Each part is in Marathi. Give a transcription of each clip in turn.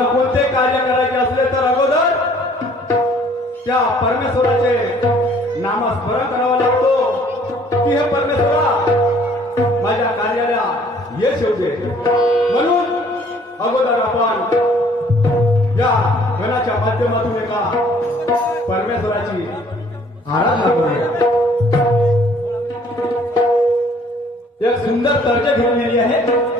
माणसानं कोणते कार्य करायचे असले तर अगोदर त्या परमेश्वराचे नामस्मरण करावं लागतो. की हे परमेश्वरा माझ्या कार्याला यश येऊ म्हणून अगोदर आपण या गणाच्या माध्यमातून एका परमेश्वराची आराधना करूया. एक सुंदर तर्ज घेऊन गेली आहे.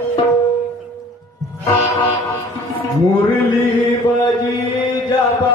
मुरली बजी जबा